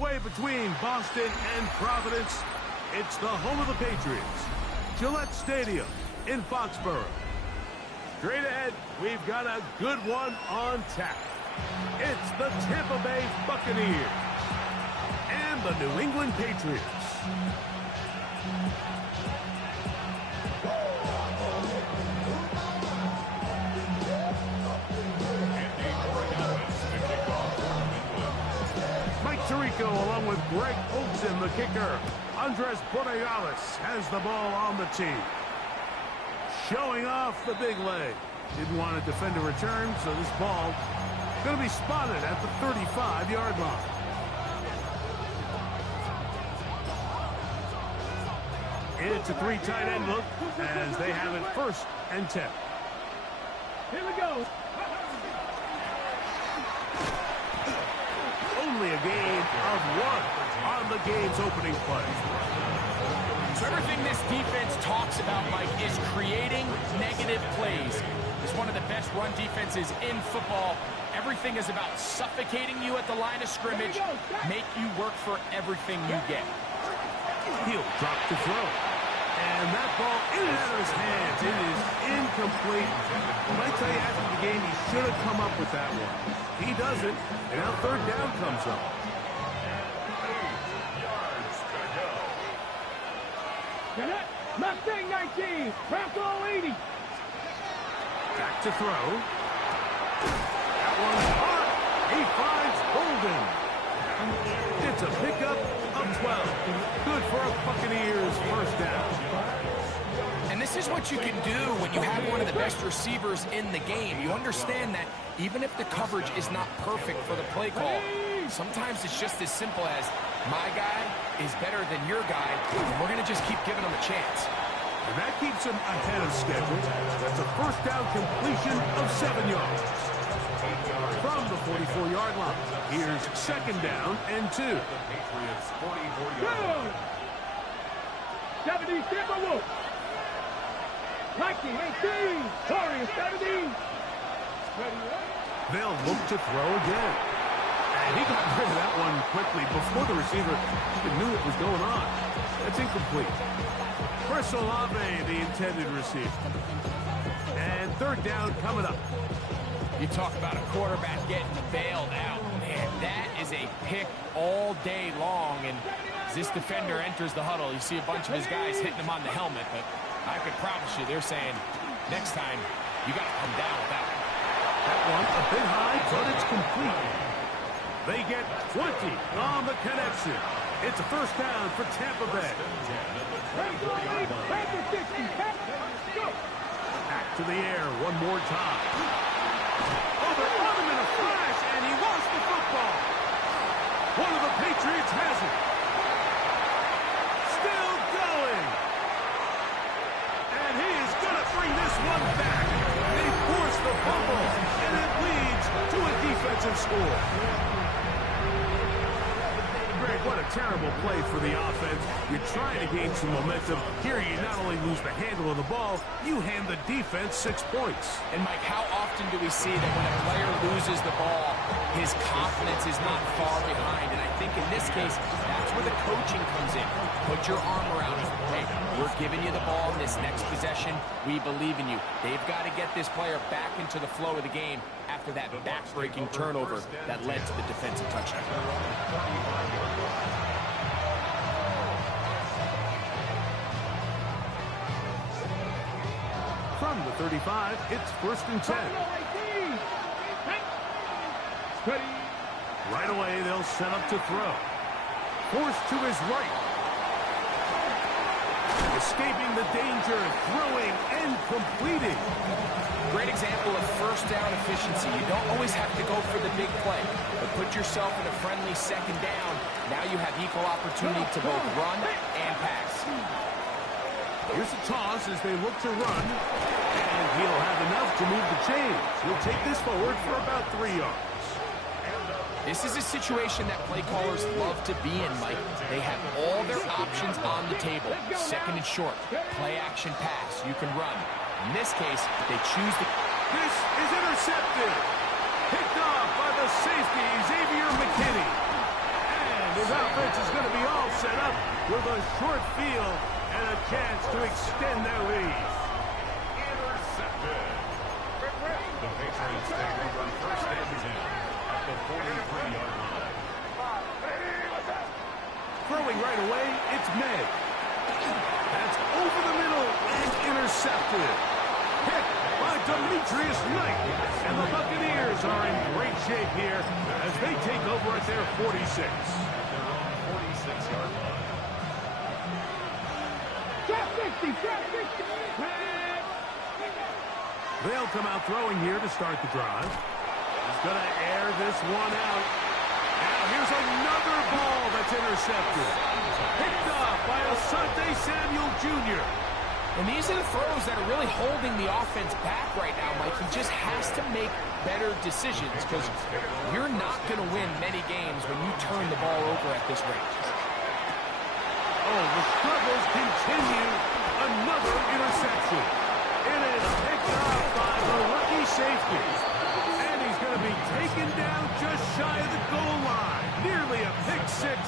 halfway between Boston and Providence, it's the home of the Patriots, Gillette Stadium in Foxborough. Straight ahead, we've got a good one on tap. It's the Tampa Bay Buccaneers and the New England Patriots. Tirico along with Greg Olsen, the kicker. Andres Borregales has the ball on the tee. Showing off the big leg. Didn't want to defend a return, so this ball going to be spotted at the 35-yard line. It's a three tight end look as they have it 1st and 10. Here we go. Only a gain of 1 on the game's opening play. So everything this defense talks about, Mike, is creating negative plays. It's one of the best run defenses in football. Everything is about suffocating you at the line of scrimmage, make you work for everything you get. He'll drop to throw. And that ball in and out of his hands. It is incomplete. I might tell you after the game, he should have come up with that one. He doesn't, and now 3rd down comes up. Mustang 19, Bronco 80. Back to throw. That one's hot. He finds Golden. It's a pickup of 12. Good for a Buccaneers 1st down. And this is what you can do when you have one of the best receivers in the game. You understand that even if the coverage is not perfect for the play call, sometimes it's just as simple as my guy is better than your guy, and we're going to just keep giving him a chance. And that keeps him ahead of schedule. That's a 1st down completion of 7 yards. From the 44-yard line, here's 2nd down and 2. Patriots 44-yard line. 70, Timberwolves. Mikey, 18. Torrey, 17. They'll look to throw again. And he got rid of that one quickly before the receiver even knew what was going on. That's incomplete. Chris Olave, the intended receiver. And 3rd down coming up. You talk about a quarterback getting bailed out. Man, that is a pick all day long. And as this defender enters the huddle, you see a bunch of his guys hitting him on the helmet. But I can promise you, they're saying, next time, you got to come down with that one. That one a bit high, but it's complete. They get 20 on the connection. It's a 1st down for Tampa Bay. Back to the air one more time. Oh, they're on him in a flash, and he lost the football. One of the Patriots has it. Still going. And he is going to bring this one back. They force the fumble, and it leads to a defensive score. Greg, what a terrible play for the offense. You're trying to gain some momentum. Here you not only lose the handle of the ball, you hand the defense 6 points. And Mike, how often do we see that when a player loses the ball, his confidence is not far behind? And I think in this case, that's where the coaching comes in. Put your arm around him. Hey, we're giving you the ball in this next possession. We believe in you. They've got to get this player back into the flow of the game after that back-breaking turnover that led to the defensive touchdown. From the 35, it's 1st and 10. Right away, they'll set up to throw. Forced to his right. Escaping the danger, throwing and completing. Great example of 1st down efficiency. You don't always have to go for the big play, but put yourself in a friendly 2nd down. Now you have equal opportunity to both run and pass. Here's a toss as they look to run, and he'll have enough to move the chains. He'll take this forward for about 3 yards. This is a situation that play callers love to be in, Mike. They have all their options on the table. 2nd and short, play action pass, you can run. In this case, they choose the... This is intercepted. Picked off by the safety, Xavier McKinney. And And his offense is going to be all set up with a short field and a chance to extend their lead. Intercepted. The Patriots take over first and 10 at the 43-yard line. Throwing right away, it's Med. That's over the middle and intercepted. Hit by Demetrius Knight. And the Buccaneers are in great shape here as they take over at their 46. Their own 46-yard line. Trap 60, trap 60. They'll come out throwing here to start the drive. He's going to air this one out. Now here's another ball that's intercepted. Picked off by Asante Samuel Jr. And these are the throws that are really holding the offense back right now, Mike. He just has to make better decisions because you're not going to win many games when you turn the ball over at this rate. Oh, the struggles continue. Another interception. It is picked off by the rookie safety. And he's going to be taken down just shy of the goal line. Nearly a pick six,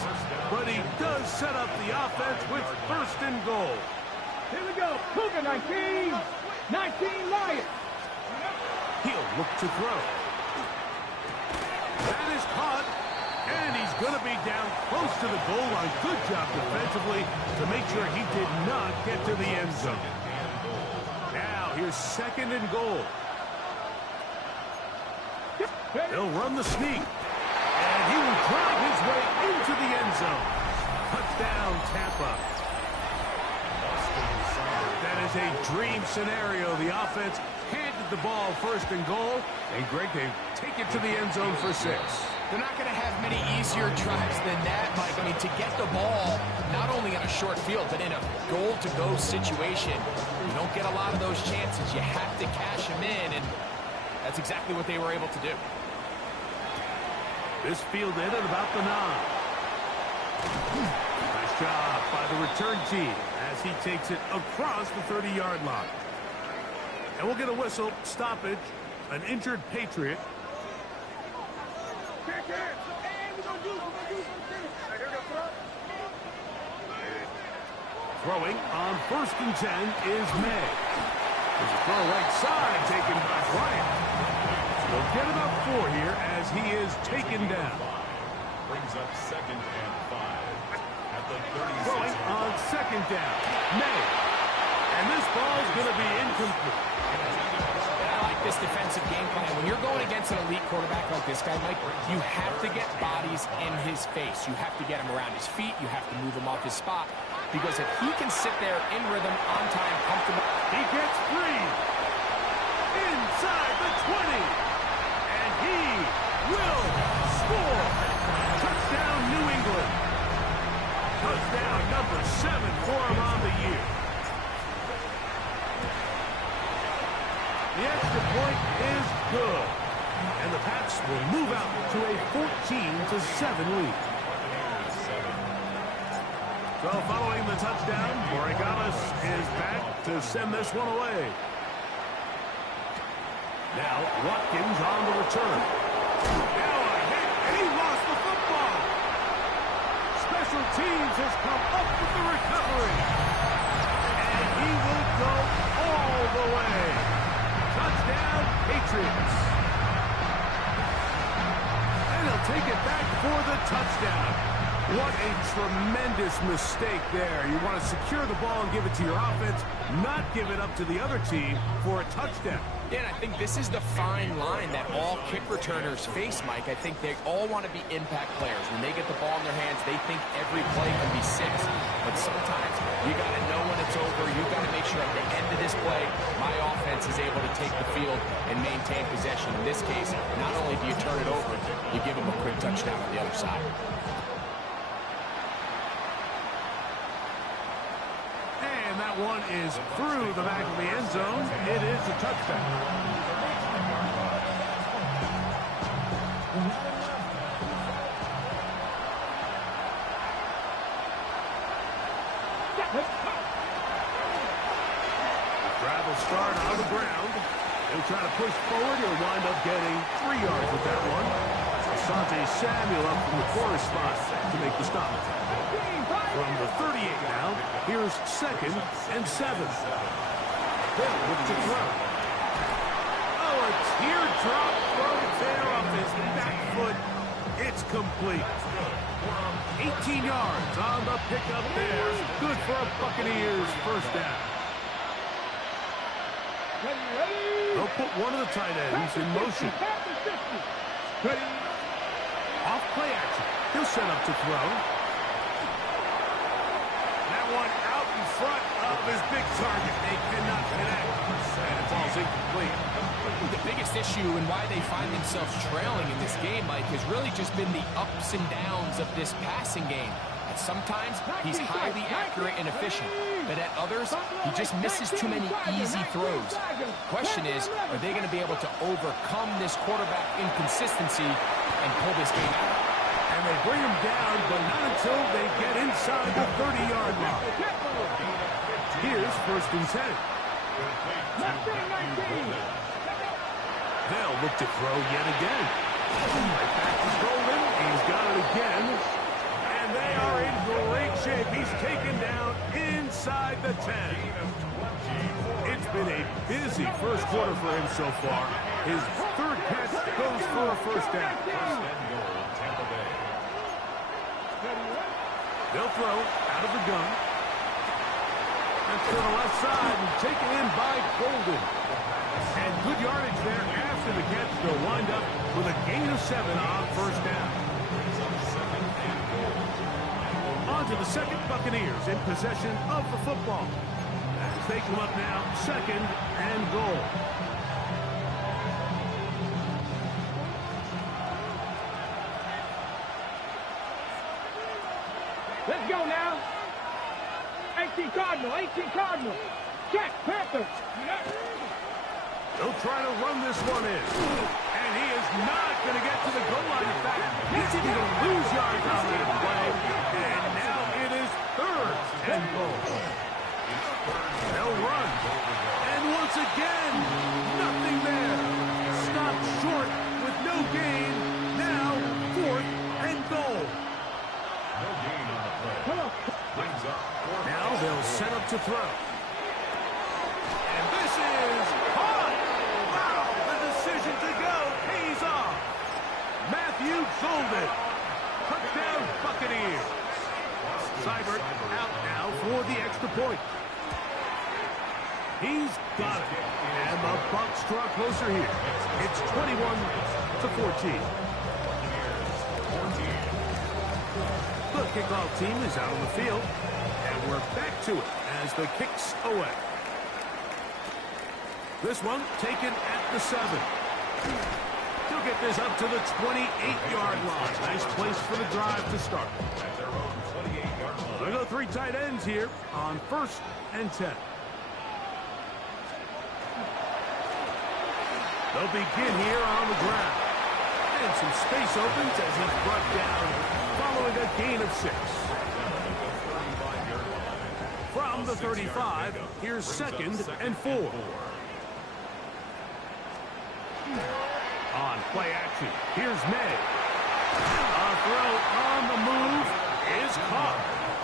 but he does set up the offense with first and goal. Here we go. Cougar 19. 19 Lions. He'll look to throw. That is caught. And he's going to be down close to the goal line. Good job defensively to make sure he did not get to the end zone. Now, here's second and goal. They'll run the sneak. And he will drive his way into the end zone. Touchdown, Tampa. That is a dream scenario. The offense handed the ball first and goal. And Greg, they take it to the end zone for 6. They're not going to have many easier drives than that, Mike. I mean, to get the ball, not only on a short field, but in a goal-to-go situation, you don't get a lot of those chances. You have to cash them in, and that's exactly what they were able to do. This fielded at about the 9. Nice job by the return team as he takes it across the 30-yard line. And we'll get a whistle, stoppage, an injured Patriot. Throwing on first and 10 is May. There's a throw right side taken by Bryant. They'll get about 4 here as he is taken down. Brings up second and 5 at the 36. Throwing on second down. May. And this ball's going to be incomplete. I like this defensive game plan. When you're going against an elite quarterback like this guy, Mike, you have to get bodies in his face. You have to get him around his feet. You have to move him off his spot. Because if he can sit there in rhythm, on time, comfortable. He gets free. Inside the 20. And he will score. Touchdown, New England. Touchdown number 7 for him on the year. The extra point is good. And the Pats will move out to a 14-7 lead. So following the touchdown, Borregales is back to send this one away. Now Watkins on the return. Now a hit, and he lost the football. Special teams has come up with the recovery. And he will go all the way. Touchdown, Patriots. And he'll take it back for the touchdown. What a tremendous mistake there. You want to secure the ball and give it to your offense, not give it up to the other team for a touchdown. Yeah, and I think this is the fine line that all kick returners face, Mike. I think they all want to be impact players. When they get the ball in their hands, they think every play can be 6. But sometimes you got to know when it's over. You got to make sure at the end of this play, my offense is able to take the field and maintain possession. In this case, not only do you turn it over, you give them a quick touchdown on the other side. And that one is through the back of the end zone. It is a touchdown. Drive will start on the ground. He'll try to push forward. He'll wind up getting 3 yards with that one. Asante Samuel up from the corner spot to make the stop. From the 38 now, here's 2nd and 7. They'll look to throw. Oh, a teardrop throw there off his back foot. It's complete. 18 yards on the pickup there. Good for a Buccaneers first down. They'll put one of the tight ends in motion. Off play action. He'll set up to throw. That one out in front of his big target. They cannot connect. And the ball's incomplete. The biggest issue and why they find themselves trailing in this game, Mike, has really just been the ups and downs of this passing game. And sometimes he's highly accurate and efficient, but at others, he just misses too many easy throws. The question is, are they going to be able to overcome this quarterback inconsistency and pull this game out? And they bring him down, but not until they get inside the 30-yard line. Here's 1st and 10. They'll look to throw yet again. Right back to Golden. He's got it again. And they are in great shape. He's taken down inside the 10. It's been a busy first quarter for him so far. His 3rd catch goes for a first down. They'll throw out of the gun. And to the left side and taken in by Golden. And good yardage there after the catch. They'll wind up with a gain of 7 on first down. On to the 2nd Buccaneers in possession of the football. As they come up now, 2nd and goal. Let's go now. 18 Cardinal. Check, Panther. They'll try to run this one in. And he is not going to get to the goal line. In fact, he's going to lose yards on that play. And now it is 3rd and goal. They'll run. And once again, nothing there. Stopped short with no gain. Now 4th and goal. No gain on the play. Brings up 4th. Now they'll set up to throw. And this is caught. Wow, the decision to go pays off. Matthew Golden. Touchdown Buccaneers. Seibert out now for the extra point. He's got it. And the Bucs draw closer here. It's 21-14. The kickoff team is out on the field. And we're back to it as the kick's away. This one taken at the 7. He'll get this up to the 28-yard line. Nice place for the drive to start. At their own 28-yard line. They'll go 3 tight ends here on 1st and 10. They'll begin here on the ground. And some space opens as he's brought down following a gain of 6. From the 35, here's 2nd and 4. On play action, here's May. A throw on the move is caught.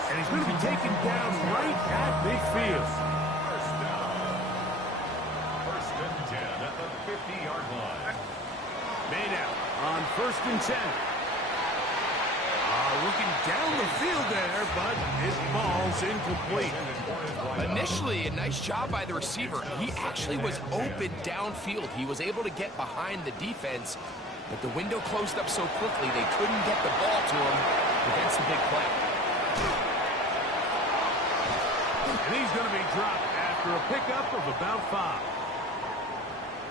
And he's going to be taken down right at midfield. First and 10 at the 50-yard line. May now on 1st and 10. Looking down the field there, but his ball's incomplete. Initially, a nice job by the receiver. He actually was open downfield. He was able to get behind the defense, but the window closed up so quickly they couldn't get the ball to him against the big play. And he's going to be dropped after a pickup of about 5.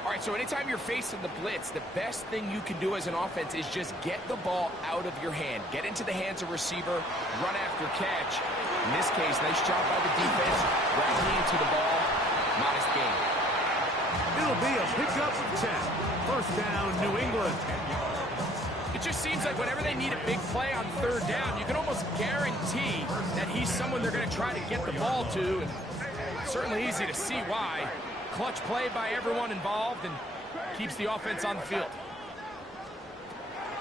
All right, so anytime you're facing the blitz, the best thing you can do as an offense is just get the ball out of your hand. Get into the hands of receiver, run after catch. In this case, nice job by the defense, rallying to the ball. Modest gain. It'll be a pickup of 10. First down, New England. It just seems like whenever they need a big play on 3rd down, you can almost guarantee that he's someone they're going to try to get the ball to. And certainly easy to see why. Clutch play by everyone involved and keeps the offense on the field.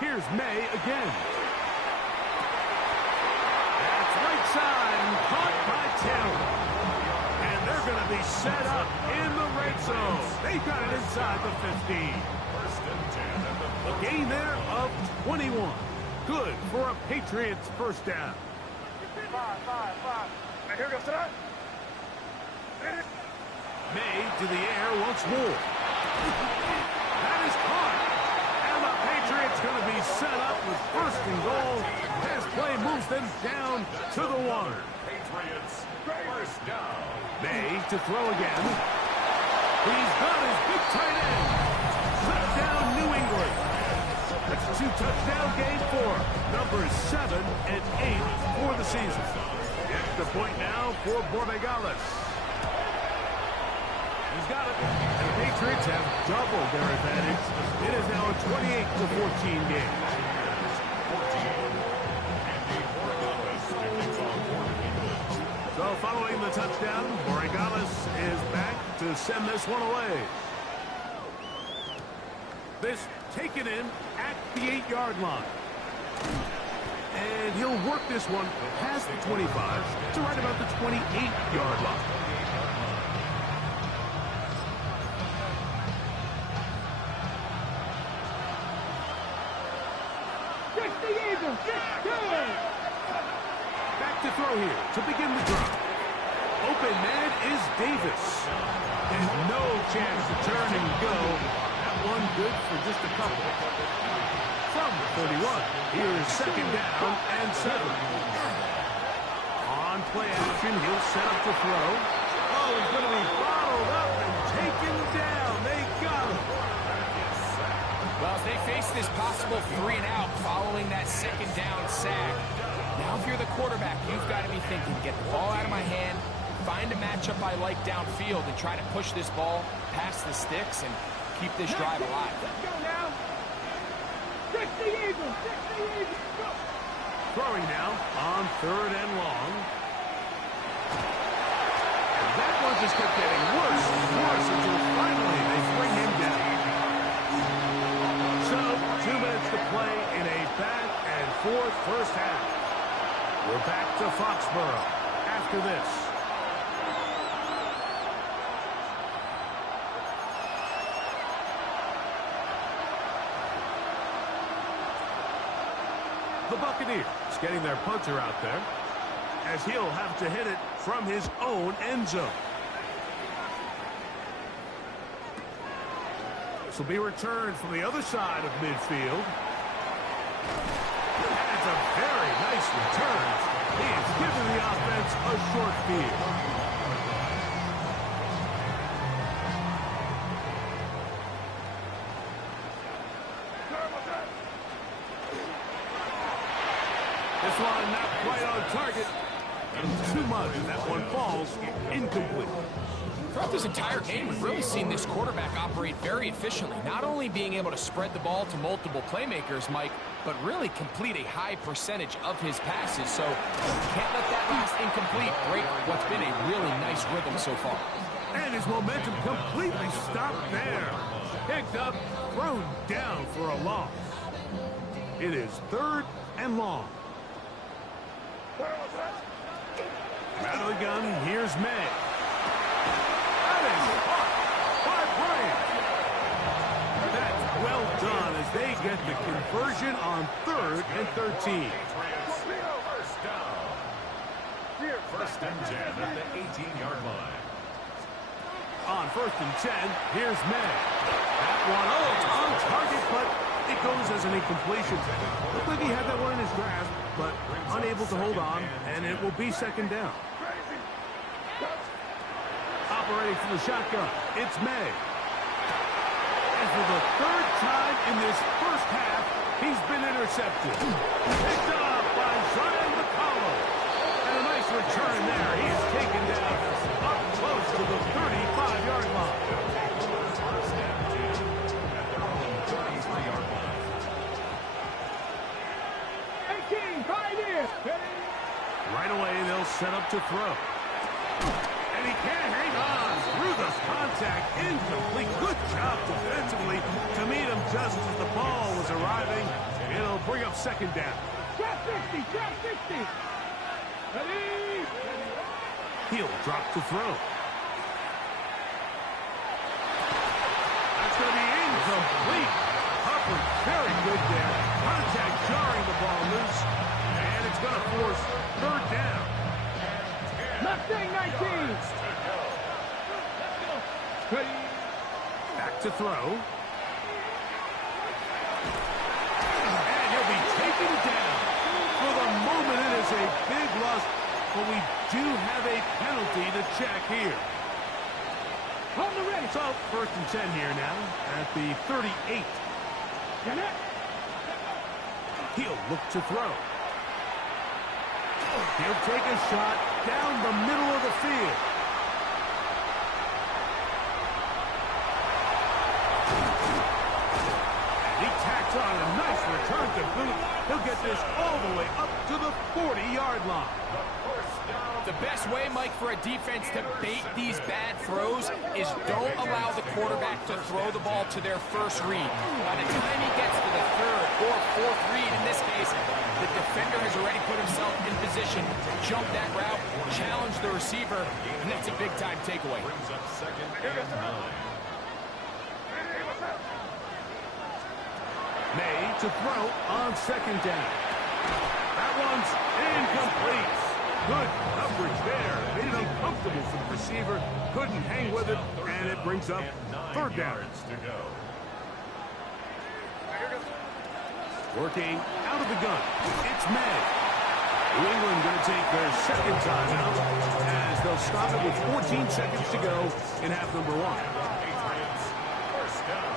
Here's May again. That's right side and caught by Taylor. And they're going to be set up in the red zone. They got it inside the 15. A gain there of 21. Good for a Patriots first down. Here goes that. May to the air once more. That is caught. And the Patriots going to be set up with first and goal. Pass play moves them down to the water. Patriots first down. May to throw again. He's got his big tight end. Touchdown, New England. That's a 2-touchdown game for numbers 7 and 8 for the season. Extra point now for Borregales. He's got it. And the Patriots have doubled their advantage. It is now a 28-14 game. So following the touchdown, Borregales is back to send this one away. This taken in at the 8-yard line. And he'll work this one past the 25 to right about the 28-yard line. Back to throw here to begin the drive. Open man is Davis. And no chance to turn and go. That one good for just a couple. From the 31, here's second down and 7. On play action, he'll set up to throw. Oh, he's going to be bottled up and taken down. They got him. Well, as they face this possible 3 and out following that second down sack, now if you're the quarterback, you've got to be thinking, get the ball out of my hand, find a matchup I like downfield, and try to push this ball past the sticks and keep this drive alive. Let's go now. 60 Eagles. Go. Throwing now on 3rd and long. And that one just kept getting worse and worse until finally they bring him down. So, 2 minutes to play in a back and forth first half. We're back to Foxborough after this. The Buccaneers getting their punter out there as he'll have to hit it from his own end zone. This will be returned from the other side of midfield. And it's a very nice return. He has given the offense a short field. This one not quite on target. Too much. That one falls incomplete. Throughout this entire game, we've really seen this quarterback operate very efficiently, not only being able to spread the ball to multiple playmakers, Mike, but really complete a high percentage of his passes. So can't let that last incomplete break what's been a really nice rhythm so far. And his momentum completely stopped there. Picked up, thrown down for a loss. It is 3rd and long. Out of the gun, here's May. That is caught by Bryant. That's well done as they get the conversion on 3rd and 13. First down. First and 10 at the 18-yard line. On 1st and 10, here's May. That one, oh, it's on target, but it goes as an incompletion. Looked like he had that one in his grasp, but unable to hold on, and it will be 2nd down. Operating from the shotgun, it's May. And for the 3rd time in this first half, he's been intercepted. Picked up by Zion McCollum. And a nice return there. He is taken down up close to the 35-yard line. Right away, they'll set up to throw. And he can't hang on through the contact. Incomplete. Good job defensively to meet him just as the ball was arriving. It'll bring up second down. Drop 60, drop 60. Ready? He'll drop to throw. That's going to be incomplete. Hubbard, very good there. Contact jarring the ball loose. And it's going to force third down. Mustang 19. Ready? Back to throw. And he'll be taken down. For the moment, it is a big loss, but we do have a penalty to check here. On the ready. So, first and 10 here now at the 38. Get it. He'll look to throw. He'll take a shot down the middle of the field. And he tacks on a nice return to boot. He'll get this all the way up to the 40-yard line. The best way, Mike, for a defense to bait these bad throws is don't allow the quarterback to throw the ball to their first read. By the time he gets to the third or fourth read, in this case, the defender has already put himself in position to jump that route, challenge the receiver, and that's a big-time takeaway. Brings up second and 9. May to throw on second down. That one's incomplete. Good coverage there. Made it uncomfortable for the receiver. Couldn't hang with it, and it brings up third down. To go. Working out of the gun. It's May. New England going to take their second time out as they'll stop it with 14 seconds to go in half number one. Patriots, first down.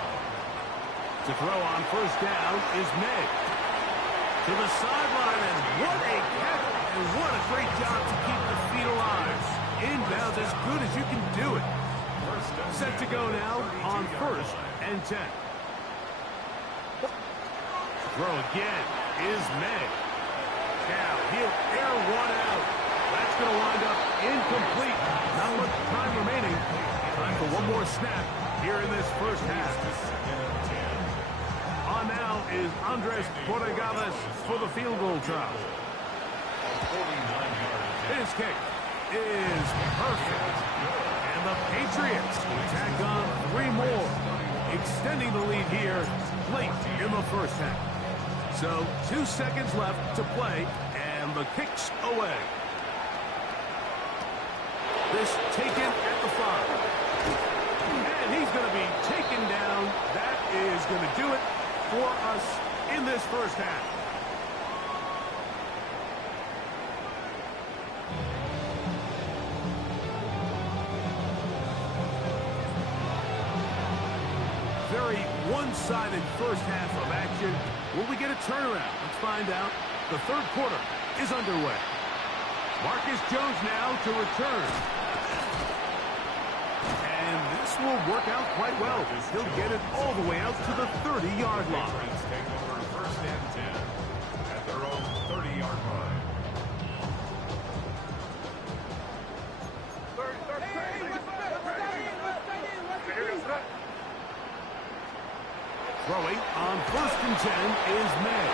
To throw on first down is May. To the sideline, and what a catch, and what a great job to keep the feet alive. Inbounds as good as you can do it. Set to go now on first and 10. Throw again is May. Now he'll air one out. That's going to wind up incomplete. Not much time remaining. Time for one more snap here in this first half. On now is Andres Borregales for the field goal try. His kick is perfect. And the Patriots tack on 3 more, extending the lead here late in the first half. So 2 seconds left to play, and the kick's away. This taken at the 5. And he's going to be taken down. That is going to do it for us in this first half. Very one-sided first half of action. Will we get a turnaround? Let's find out. The third quarter is underway. Marcus Jones now to return. And this will work out quite well. He'll get it all the way out to the 30-yard line. Patriots take over first and 10 at their own 30-yard line. Throwing on first and 10 is May.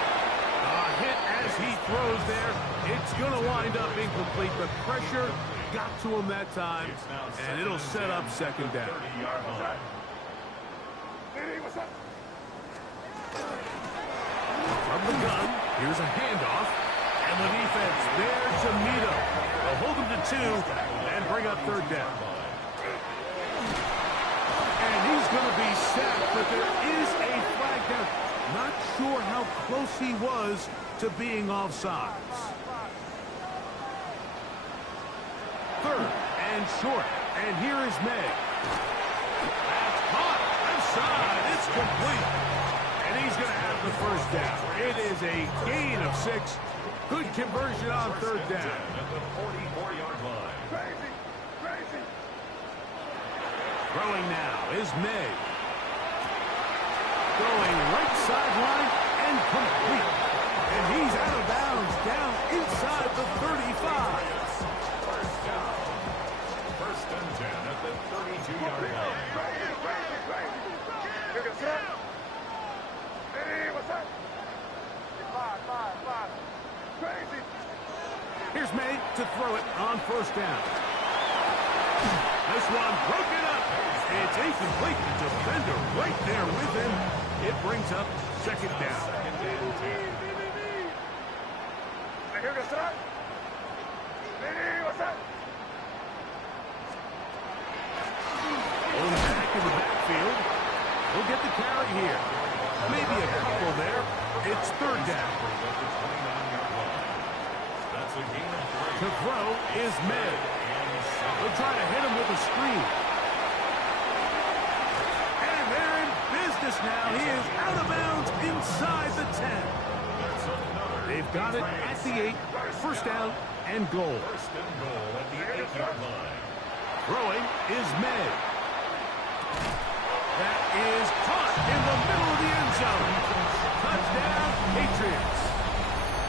A hit as he throws there. It's going to wind up incomplete. The pressure got to him that time, and it'll set up second down. 30-yard line. From the gun, here's a handoff, and the defense there to meet him. They'll hold him to 2 and bring up third down. And he's going to be sacked, but there is a flag down. Not sure how close he was to being offsides. Third and short, and here is May. That's caught. Inside, it's complete. And he's going to have the first down. It is a gain of 6. Good conversion on third down. At the 44-yard line. Throwing now is May. Going right sideline and complete. And he's out of bounds down inside the 35. First down. First and 10 at the 32-yard line. throw it on first down. This one broken up. It's incomplete. The defender right there with him. It brings up second down. Going back in the backfield. He'll get the carry here. Maybe a couple there. It's third down. To throw is Med. They'll try to hit him with a screen. And they're in business now. He is out of bounds inside the 10. They've got it at the 8. First down and goal. First and goal at the 8-yard line. Throwing is Med. That is caught in the middle of the end zone. Touchdown, Patriots.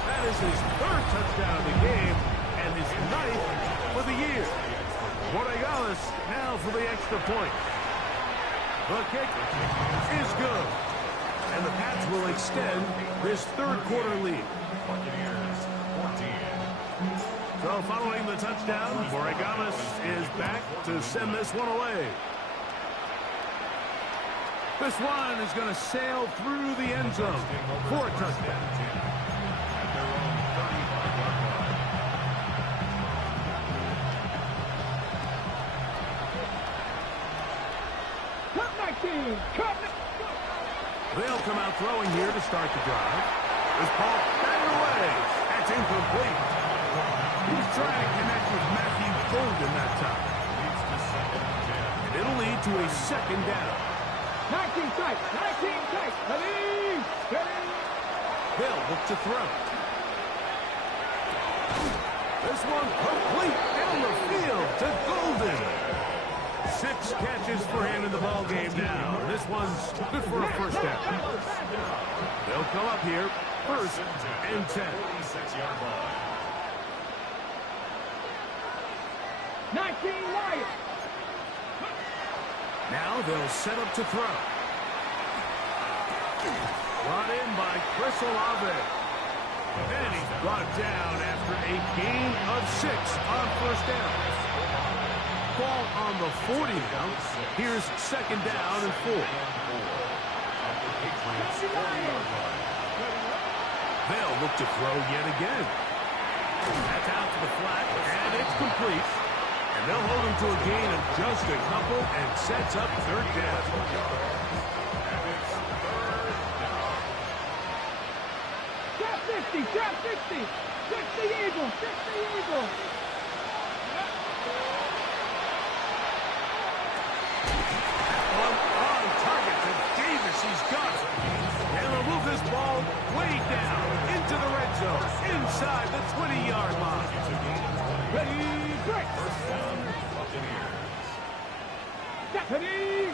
That is his third touchdown of the game and his 9th for the year. Borregales now for the extra point. The kick is good. And the Pats will extend this third quarter lead. Buccaneers 14. So following the touchdown, Borregales is back to send this one away. This one is going to sail through the end zone for a touchdown. At their own 35-yard line. Cut 19. Cut. They'll come out throwing here to start the drive. This ball batted away. That's incomplete. He's trying to connect with Matthew Golden that time. Leads to second and 10. And it'll lead to a second down. 19 tight. 19 tight. Ready. Ready. They'll look to throw. This one complete down the field to Golden. 6 catches for him in the ball game now. This one's good for a first down. They'll come up here, first and 10. 46-yard line. 19 wide. Now they'll set up to throw. Brought in by Chris Olave. And he's brought down after a gain of 6 on first down. Ball on the 40 now. Here's second down and 4. They'll look to throw yet again. That's out to the flat, and it's complete. And they'll hold him to a gain of just a couple and sets up third down. Drop 50. Drop 50. 60 Eagles. 60 Eagles. One on target to Davis. He's got it. And they'll move this ball way down into the red zone, inside the 20-yard line. Ready. Break. First down, Buccaneers. Ready.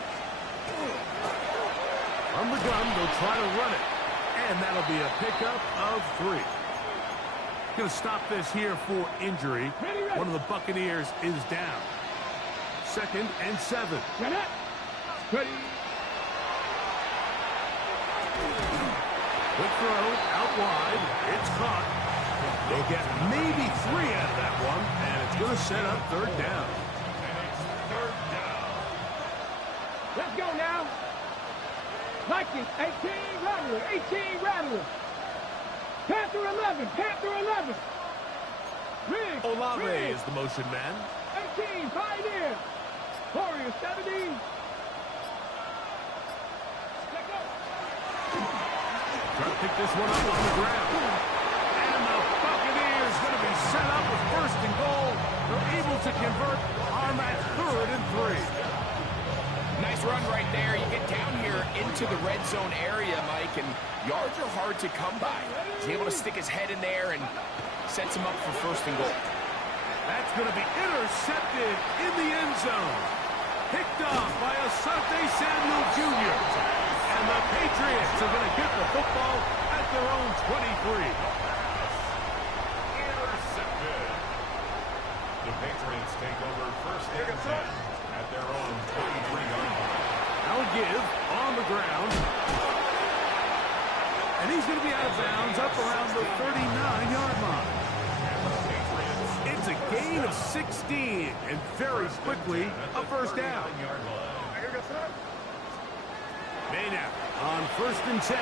From the gun, they'll try to run it. And that'll be a pickup of 3. Going to stop this here for injury. One of the Buccaneers is down. Second and 7. Get it. Ready. Quick throw out wide. It's caught. They'll get maybe 3 out of that one, and it's going to set up third down. And it's third down. Let's go now. Vikings, 18 Rattler, 18 Rattler. Panther 11, Panther 11. Riggs, Olave Riggs. is the motion man. 18, Pioneer. Warriors, 70. Let's go. Trying to pick this one up on the ground. And the Buccaneers going to be set up with first and goal. They're able to convert on that third and 3. Nice run right there. You get down here into the red zone area, Mike, and yards are hard to come by. He's able to stick his head in there and sets him up for first and goal. That's going to be intercepted in the end zone. Picked off by Asante Samuel Jr. And the Patriots are going to get the football at their own 23. Intercepted. The Patriots take over first and 10 at their own 23-yard line. Now give on the ground. And he's going to be out of bounds up around the 39-yard line. And the Patriots It's a gain of 16, and very quickly, a first down. Maynard on 1st and 10.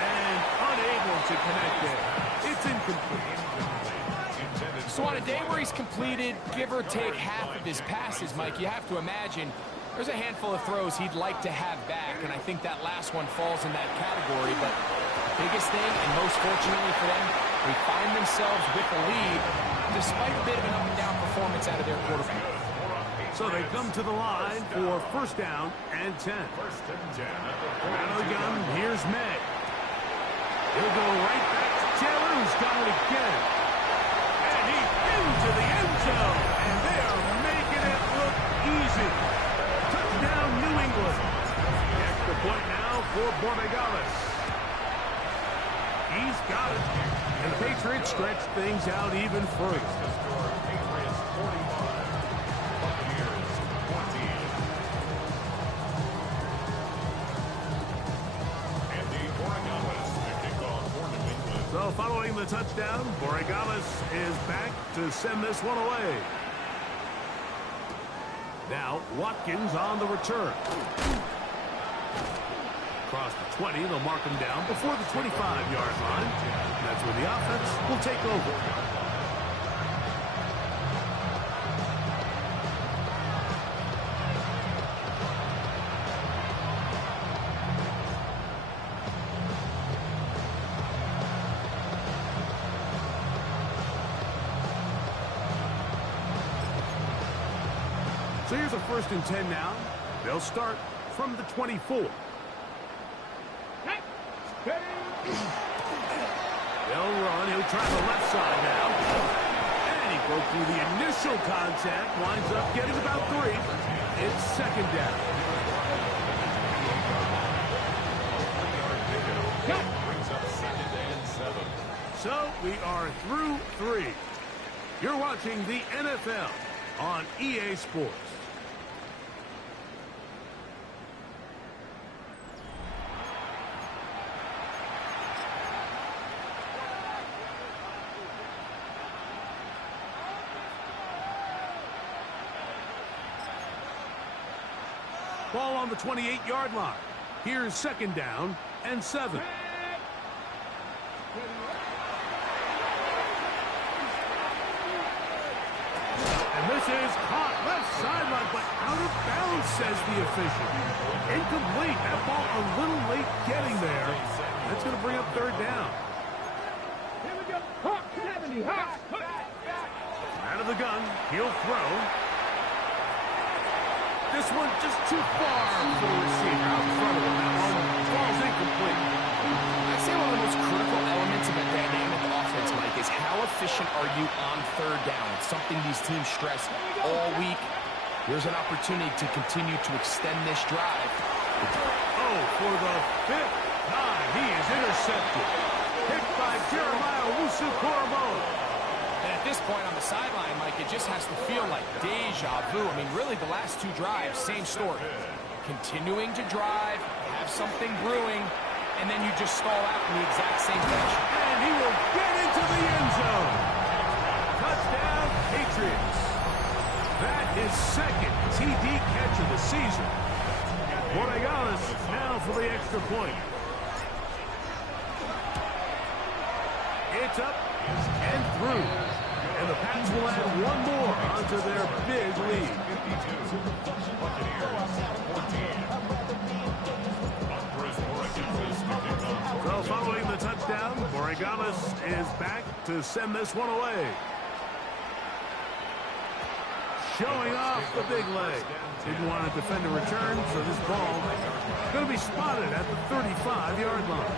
And unable to connect there. It's incomplete. So on a day where he's completed, give or take half of his passes, Mike, you have to imagine there's a handful of throws he'd like to have back, and I think that last one falls in that category. But the biggest thing, and most fortunately for them, they find themselves with the lead despite a bit of an up-and-down performance out of their quarterback. So they come to the line for 1st down and 10. Out of the gun, here's May. He'll go right back to Taylor, who's got it again. And he's into the end zone. And they are making it look easy. Touchdown, New England. The extra point now for Borregales. He's got it. And the Patriots stretch things out even further. So following the touchdown, Borregales is back to send this one away. Now Watkins on the return. Across the 20, they'll mark him down before the 25-yard line. And that's where the offense will take over. So here's a 1st and 10 now. They'll start from the 24. They'll run. He'll try the left side now. And he broke through the initial contact. Winds up getting about 3. It's 2nd down. So we are through 3. You're watching the NFL on EA Sports. Ball on the 28-yard line. Here's 2nd down and 7. And this is caught left sideline, but out of bounds, says the official. Incomplete. That ball a little late getting there. That's going to bring up 3rd down. Here we go. Hawk 70. Hawk. Out of the gun. He'll throw. This one just too far for the receiver out in front of him. That one falls incomplete. I'd say one of the most critical elements of a dynamic offense, Mike, is how efficient are you on 3rd down. It's something these teams stress all week. Here's an opportunity to continue to extend this drive. Oh, for the 5th time, he is intercepted. Picked by Jeremiah Owusu-Koramoah. And at this point on the sideline, Mike, it just has to feel like deja vu. I mean, really, the last 2 drives, same story. Continuing to drive, have something brewing, and then you just stall out in the exact same fashion. And he will get into the end zone. Touchdown, Patriots. That is 2nd TD catch of the season. Borregales now for the extra point. It's up and through. And the Pats will add one more onto their big lead. So following the touchdown, Borregales is back to send this one away. Showing off the big leg. Didn't want to defend a return, so this ball is going to be spotted at the 35-yard line.